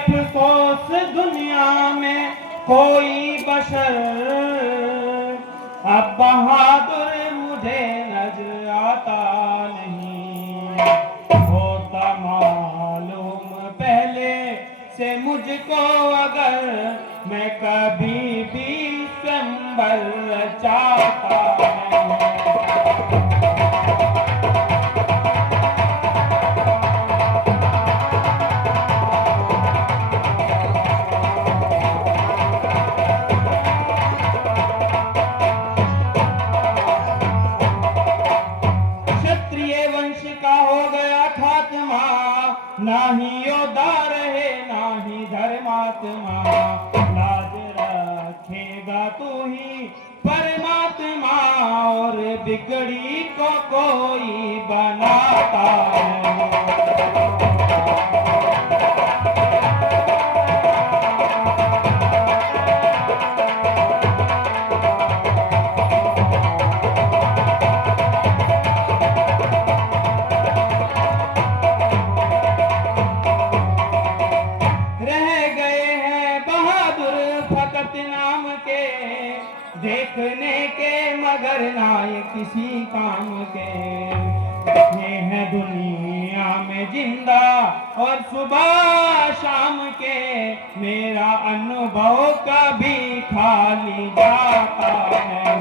अफसोस दुनिया में कोई बशर अब बहादुर मुझे नजर आता नहीं। होता मालूम पहले से मुझको अगर मैं कभी भी संभल चाहता नहीं। ना ही योद्धा रहे ना ही धर्मात्मा, लाज रखेगा तू ही परमात्मा और बिगड़ी को कोई बनाता है। देखने के मगर ना ये किसी काम के, ये है दुनिया में जिंदा और सुबह शाम के, मेरा अनुभव कभी खाली जाता है।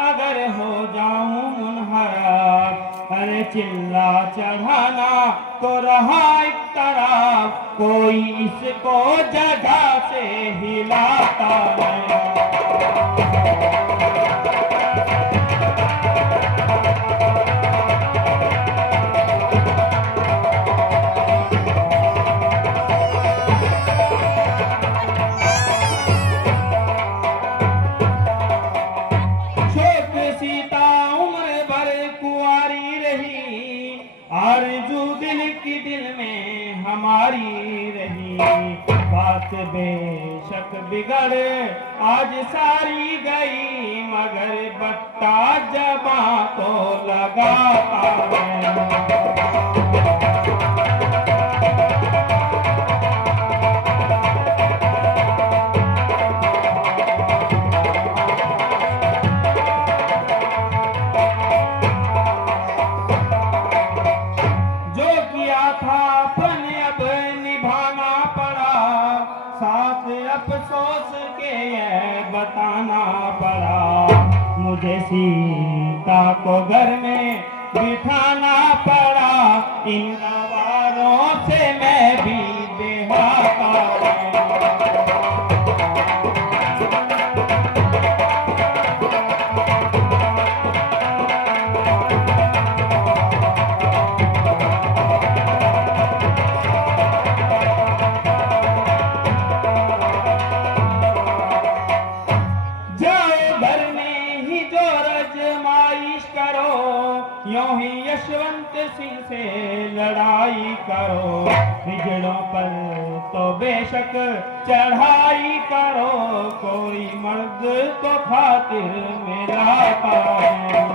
अगर हो जाऊं मुनहरा, अरे चिल्ला चढ़ाना तो रहा एक तरफ, कोई इसको जगह से हिलाता नहीं। आरज़ू दिल की दिल में हमारी रही, बात बेशक बिगड़ आज सारी गई, मगर बट्टा जबां तो लगाता है। अफसोस के ये बताना पड़ा, मुझे सीता को घर में बिठाना पड़ा, इन नवारों से मैं भी बेहाता। यूं ही यशवंत सिंह से लड़ाई करो, हिजड़ों पर तो बेशक चढ़ाई करो, कोई मर्द तो खातिर मिलाता है।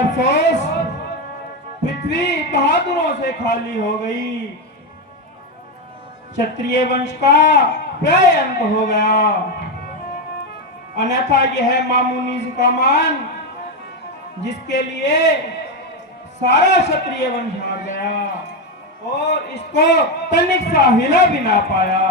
अफसोस पृथ्वी बहादुरों से खाली हो गई, क्षत्रिय वंश का प्राय अंत हो गया, अन्यथा यह मामूली का मान जिसके लिए सारा क्षत्रिय वंश हार गया और इसको तनिक सा हिला भी ना पाया।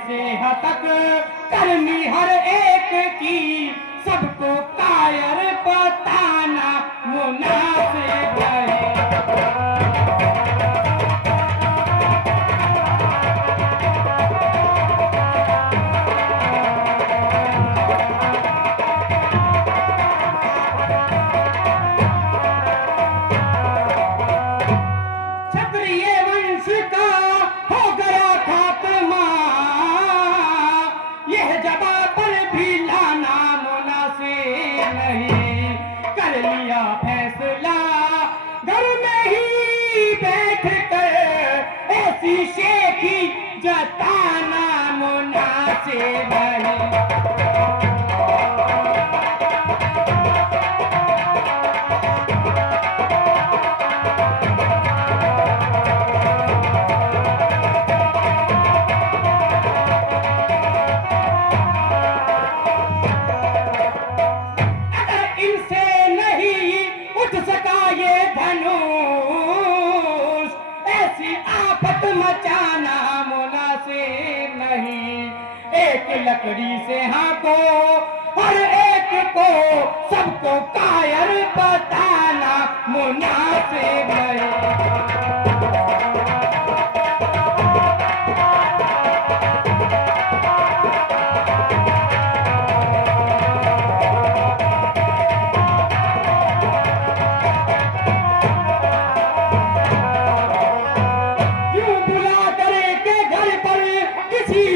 से हतक करनी हर एक की, सबको कायर बताना मुनासिब है। जताना मुनासिब नहीं। अगर इनसे नहीं उठ सका ये धनुष, ऐसी आफत मचाना नहीं। एक लकड़ी से हाको हर एक को, सबको कायर बताना मुनासिब नहीं।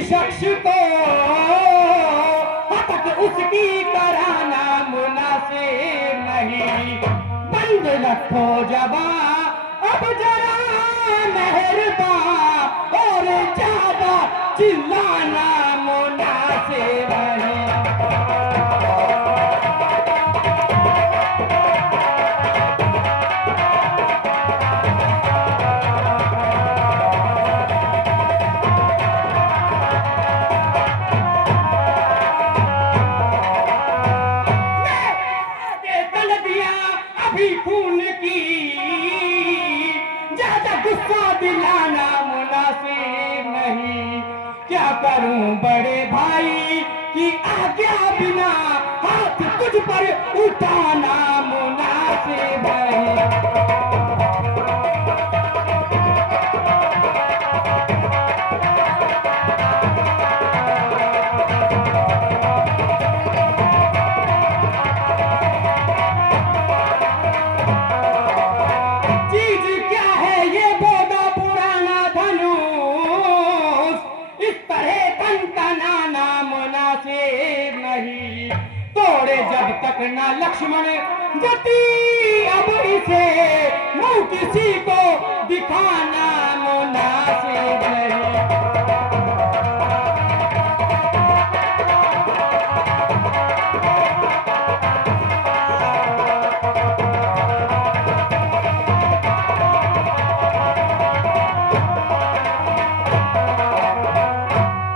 शख्स को हतक उसकी कराना मुनासिब नहीं। बंद रखो ज़बान अब जरा मेहरबान, और ज्यादा चिल्लाना मुनासिब नहीं। खून की ज्यादा गुस्सा दिलाना मुनासिब नहीं। क्या करूं बड़े भाई की आज्ञा बिना, हाथ तुझ पर उठाना मुनासिब नहीं। तोड़े जब तक ना लक्ष्मण गति, अब इसे मुंह किसी को दिखाना मुनासिब नहीं।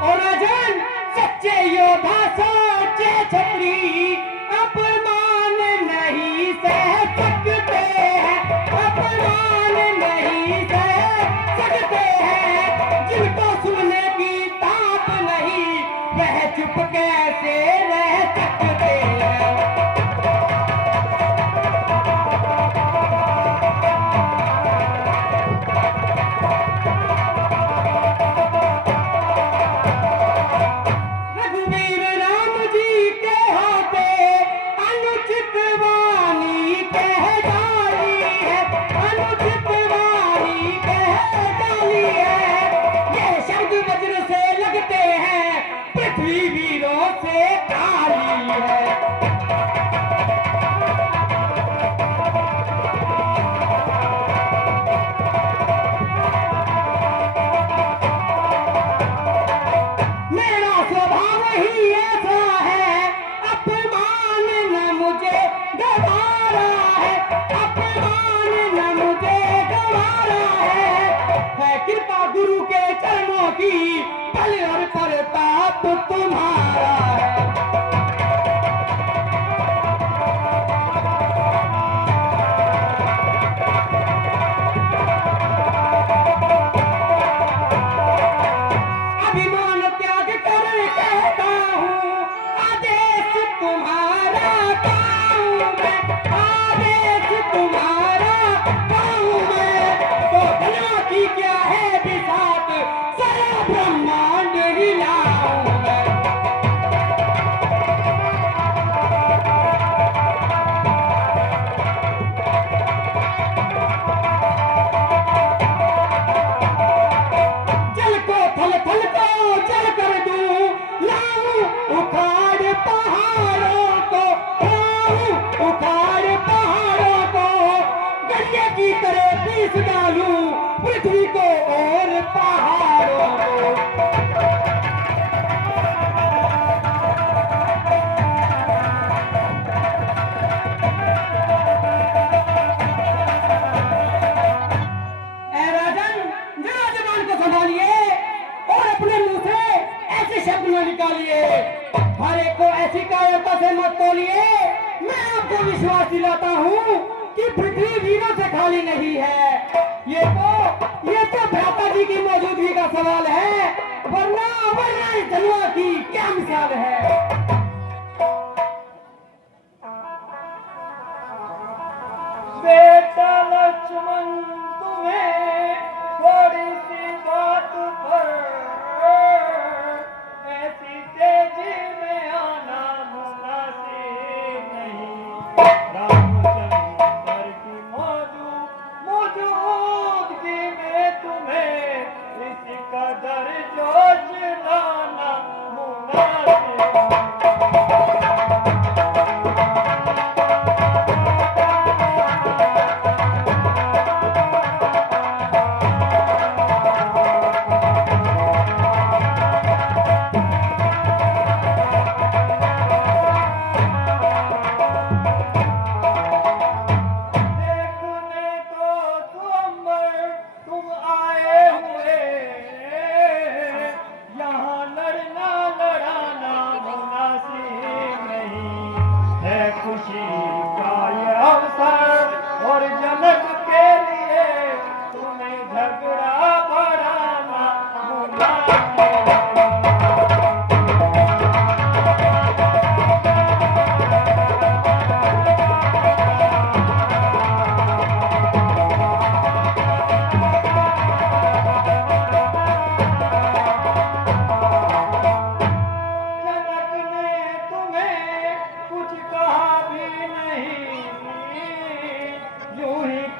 और राजन सच्चे योद्धा सोचे छत्री, अपमान नहीं सह सकते हैं, अपमान नहीं सह सकते हैं। जिनको सुनने की ताक नहीं, वह चुप कैसे रह सकते हैं। रघुवीर राम जी के होते अनुचित वाणी कह डाली है, अनुचित वाणी कह डाली है। ये शब्द वज्र से लगते हैं, पृथ्वी वीरों से काली है। मेरा स्वभाव ही ऐसा है, अपमान न मुझे गवारा है, अपमान न मुझे गवारा है कृपा गुरु के चरणों की, बल और प्रताप तुम्हारा है। अभिमान डालिए, हर एक को ऐसी कायरता से मत तोलिए। मैं आपको विश्वास दिलाता हूँ कि पृथ्वी वीरों से खाली नहीं है। ये तो भ्राता जी की मौजूदगी का सवाल है, वरना इस जलवा की क्या मिसाल है। बेटा लक्ष्मण तुम्हें थोड़ी सी बात पर ऐसी तेजी में आना मुनासिब नहीं। रामचंद्र की मौजूदगी में तुम्हें इस कदर जोश लाना मुनासिब नहीं। खुशी का ये अवसर और जनक के लिए तुम्हें झगड़ा बढ़ाना मुनासिब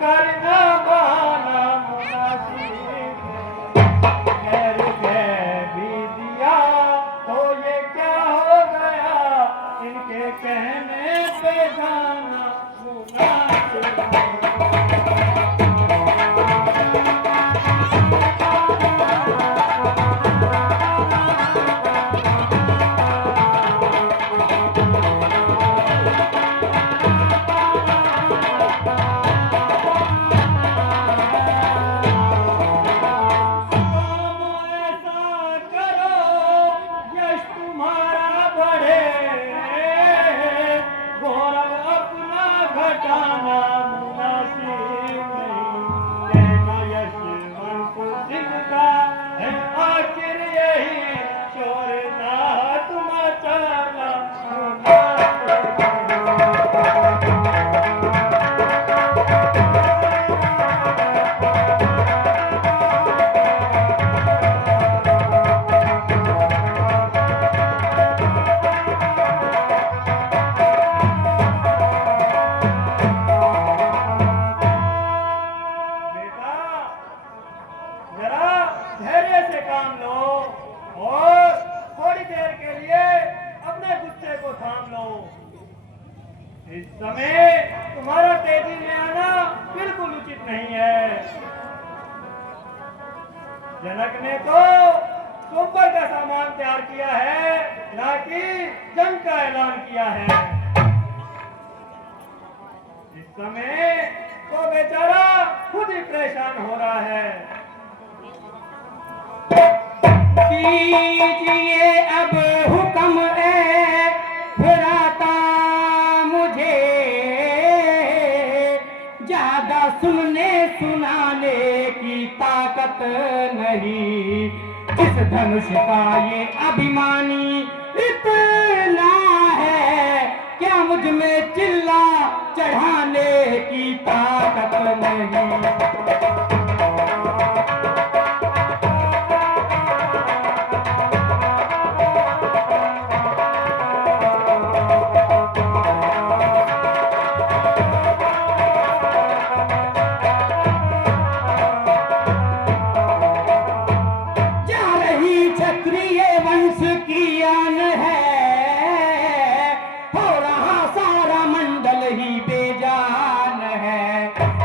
करना बहाना मुनासिब खैर भी दिया तो ये क्या हो गया, इनके कहने पे जाना मुनासिब घटाना मुनासिब नहीं। कहना यशवंत सिंह का है आखिर यही, छोड़ना तुम चला मुनासिब जरा धैर्य से काम लो और थोड़ी देर के लिए अपने गुस्से को थाम लो। इस समय तुम्हारा तेजी में आना बिल्कुल उचित नहीं है। जनक ने तो स्वयंवर का सामान तैयार किया है, ना कि जंग का ऐलान किया है। इस समय तो बेचारा खुद ही परेशान हो रहा है। कीजिए अब हुक्म ए भ्राता मुझे, ज्यादा सुनने सुनाने की ताकत नहीं। इस धनुष का ये अभिमानी इतना है, क्या मुझ में चिल्ला चढ़ाने की ताकत नहीं।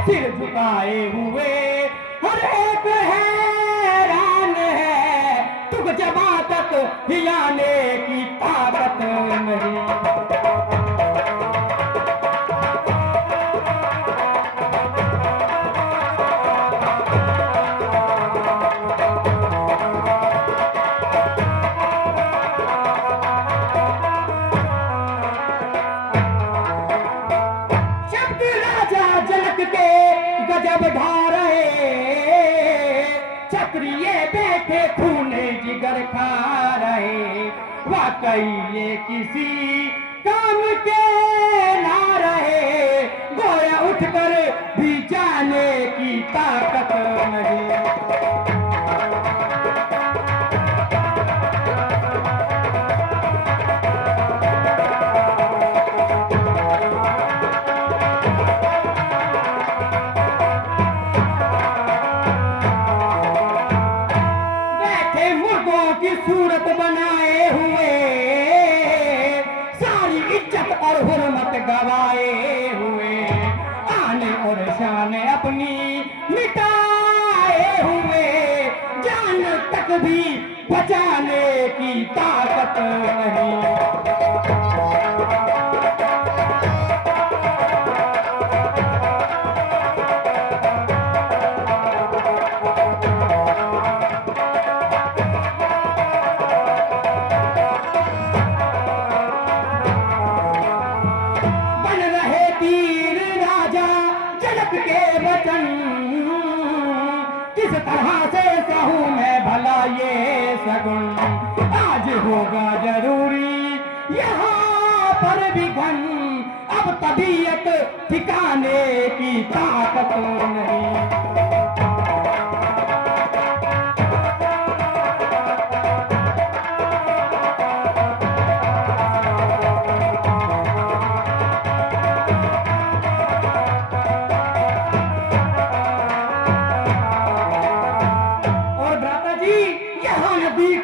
सिर झुकाए हुए क्षत्रिय बैठे खून जिगर खा रहे, वाकई ये किसी काम के ना रहे, गोया उठकर भी जाने की ताकत नहीं। सूरत बनाए हुए, सारी इज्जत और हुर्मत गवाए हुए, आने और शान अपनी मिटाए हुए, जान तक भी बचाने की ताकत नहीं। किस तरह से सहूं मैं भला ये सगुन, आज होगा जरूरी यहाँ पर भी घन, अब तबीयत ठिकाने की ताकत नहीं।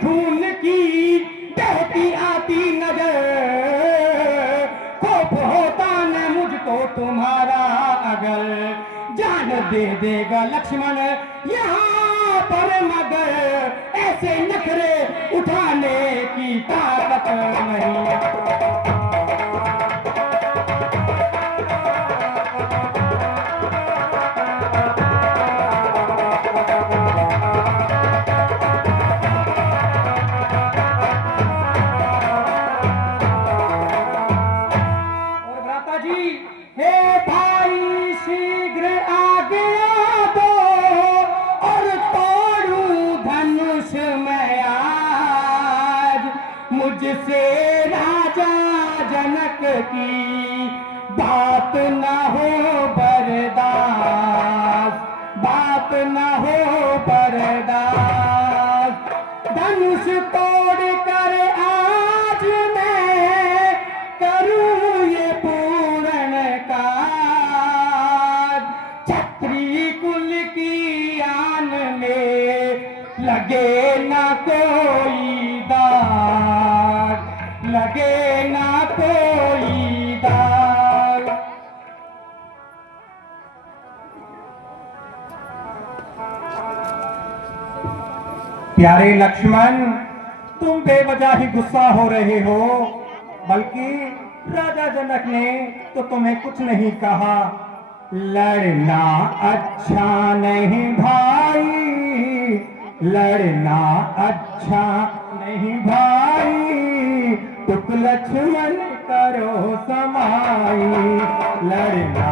खून की बहती आती नजर, खौफ होता न मुझको तुम्हारा अगर, जान दे देगा लक्ष्मण यहाँ पर मगर, ऐसे नखरे उठाने की ताकत नहीं। हे भाई शीघ्र आगे आ दो, और तोड़ू धनुष मैं आज, मुझसे राजा जनक की बात न हो बर्दाश्त, बात न हो बर्दाश्त। धनुष तोड़ कर आज मैं करूं ये पूर्ण काज, क्षत्रिय कुल की आन में लगे ना कोई दाग, लगे ना कोई दाग। प्यारे लक्ष्मण, तुम बेवजह ही गुस्सा हो रहे हो, बल्कि राजा जनक ने तो तुम्हें कुछ नहीं कहा। लड़ना अच्छा नहीं भाई, लड़ना अच्छा नहीं भाई, तुक लक्ष्मण करो समाई। लड़ना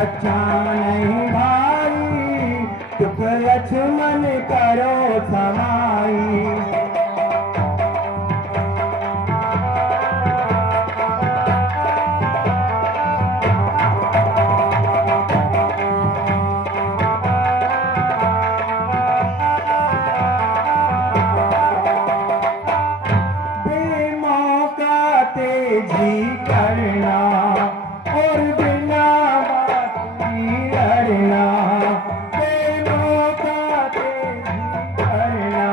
अच्छा नहीं भाई, तुक लक्ष्मण करो समाई। तेजी करना और बिना बात की लड़ना, बेमौका तेजी करना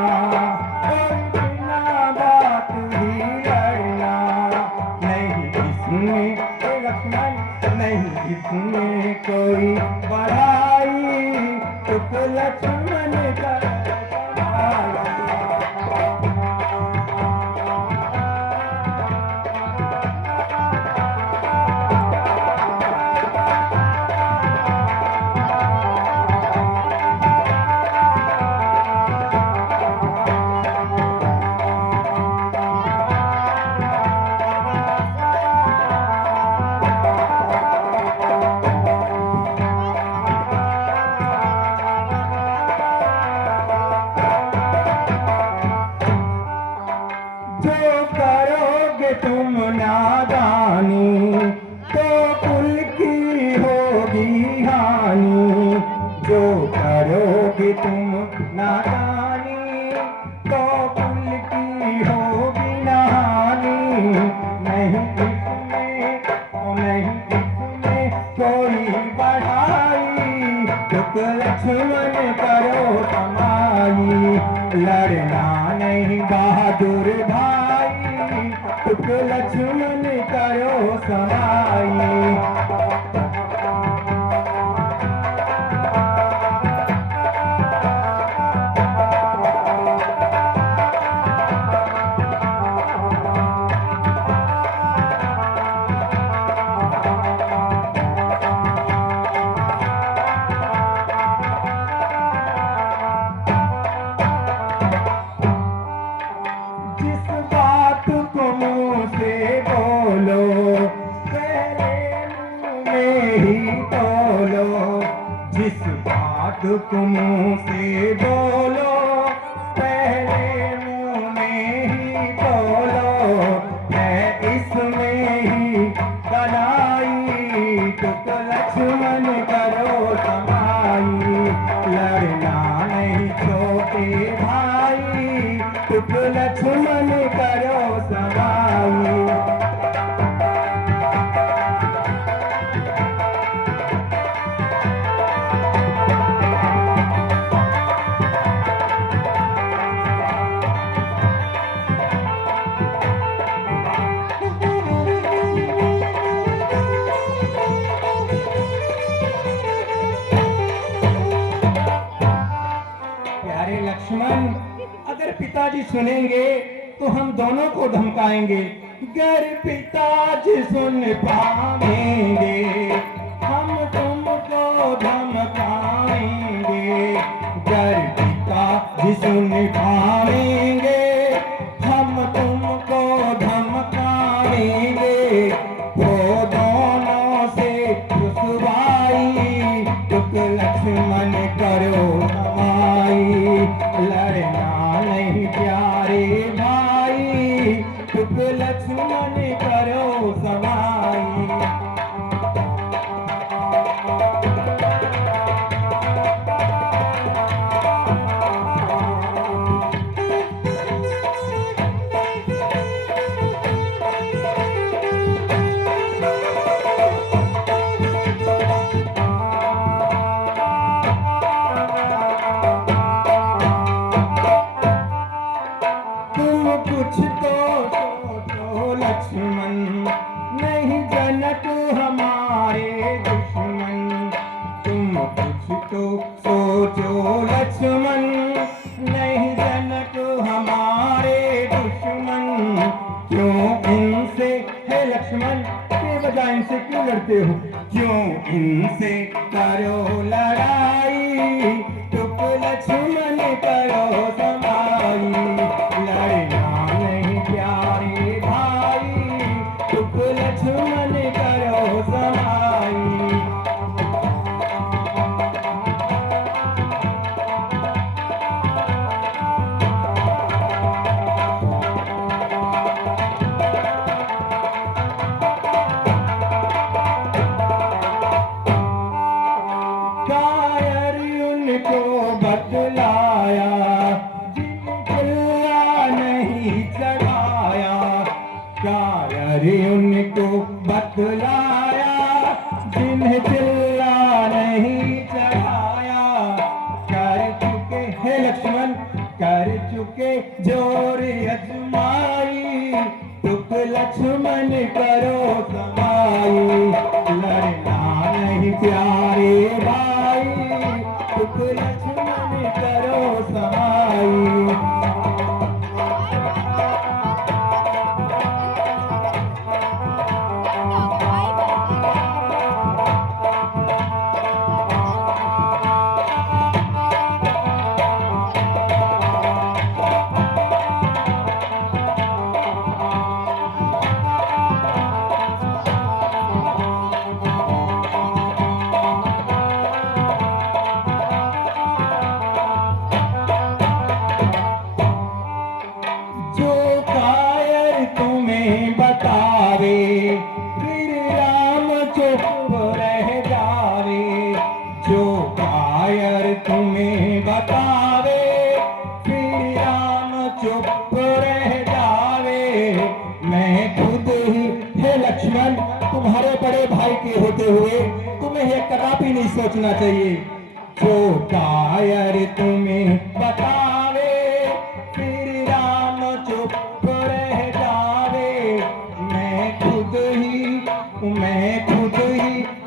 तुम नादानी तो कुल की होगी हानि। जो करोगे तुम नादानी तो कुल की होगी हानि। नहीं इसमें नहीं इसमें कोई बढ़ाई। दुख लक्ष्मण करो कमाई। लड़ना नहीं बहादुर भाई। दुख लक्ष्मण करो समाई। जिस बात को मुंह से बोलो पहले मुंह में ही तोलो। जिस बात को मुंह से बोलो पहले मुंह में ही तोलो। है इसमें ही बनाई। तुक लक्ष्मण करो समाई। लड़ना नहीं छोटे भाई। तुक लक्ष्मण करो समाई। प्यारे लक्ष्मण, अगर पिताजी सुनेंगे तो हम दोनों को धमकाएंगे। गर पिताजी सुन पाएंगे हम तुमको धमकाएंगे। गर पिताजी सुन पाएंगे हम तुमको धमकाएंगे। वो दोनों से रुसवाई। तुक लक्ष्मण करो समाई। लड़ना नहीं प्यारे भाई। तुक लक्ष्मण करो समाई। तुम कुछ तो सोचो लक्ष्मण। नहीं जनक हमारे दुश्मन। तुम कुछ तो सोचो लक्ष्मण। नहीं जनक हमारे दुश्मन। क्यों इनसे है लक्ष्मण बेवजह इनसे क्यों लड़ते हो। क्यों इनसे करो लड़ाई। तुक लक्ष्मण करो समाई। लड़ना नहीं प्यारे भाई। तुक लक्ष्मण करो समाई। कायर उनको बतलाया जिनका नहीं चढ़ाया। कायर उनको बतलाया जिन्हें चिल्ला नहीं चढ़ाया। कर चुके हैं लक्ष्मण कर चुके जोर अजमाई। तुक लक्ष्मण करो समाई। लड़ना नहीं प्यारे भाई। तुक लक्ष्मण करो समाई। चुप रह जावे, मैं खुद ही। हे लक्ष्मण, तुम्हारे बड़े भाई के होते हुए तुम्हें यह कदापि नहीं सोचना चाहिए। जो कायर तुम्हें बतावे, फिर राम चुप रह जावे, मैं खुद ही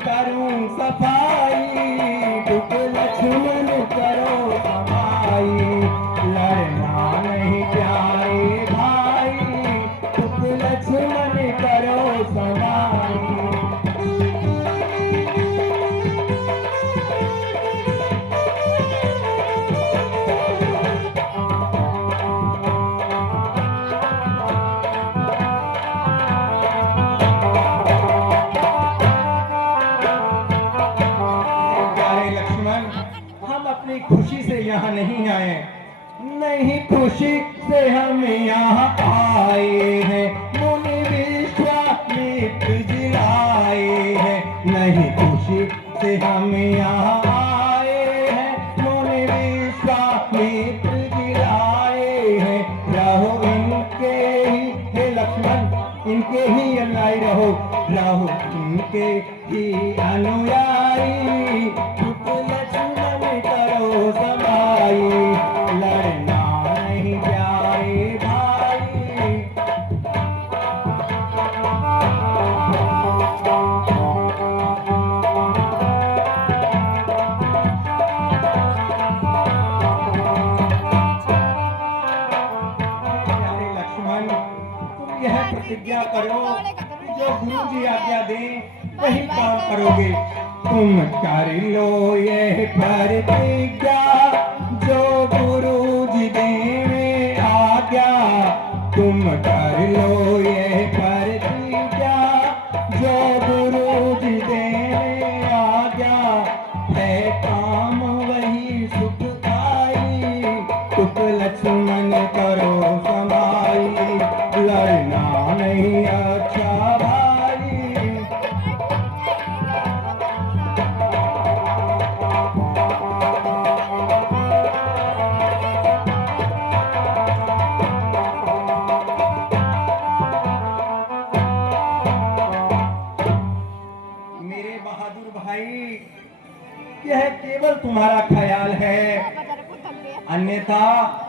करूं सफाई, दुख लक्ष्मण करो समाई, लड़ना नहीं प्यारे भाई, दुख लक्ष्मण करो समाई। प्यारे लक्ष्मण, हम अपनी खुशी से यहाँ नहीं आए, नहीं खुशी से हम यहाँ आए हैं, मुनि विश्वामित्र जी लाए हैं, नहीं खुशी से हम यहाँ आए हैं, मुनि विश्वामित्र जी लाए हैं, रहो इनके ही। हे लक्ष्मण, इनके ही अनुयायी रहो, रहो इनके ही अनुयायी, दुख लक्ष्मण करो समाई, लड़ना नहीं प्यारे भाई। प्यारे लक्ष्मण, तुम यह प्रतिज्ञा करो कि जो गुरु जी आज्ञा दें वही काम करोगे। तुम कर लो यह प्रतिज्ञा, जो गुरु जी दें आज्ञा, तुम कर लो यह प्रतिज्ञा, जो गुरु जी दें आज्ञा, है काम वही सुख आई, दुख लक्ष्मण करो समाई, लड़ना नहीं अच्छा भाई। मेरे बहादुर भाई, यह केवल तुम्हारा ख्याल है, अन्यथा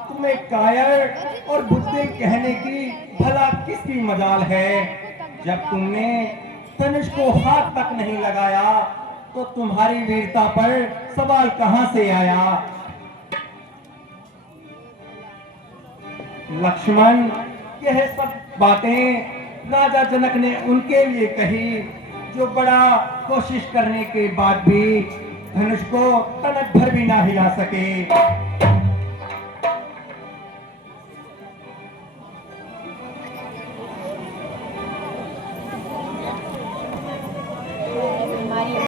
तुम्हें कायर और बुद्धिल कहने की भला किसकी मजाल है। जब तुमने धनुष को हाथ तक नहीं लगाया तो तुम्हारी वीरता पर सवाल कहां से आया। लक्ष्मण, यह सब बातें राजा जनक ने उनके लिए कही, जो बड़ा कोशिश करने के बाद भी धनुष को तनक भर भी ना हिला सके।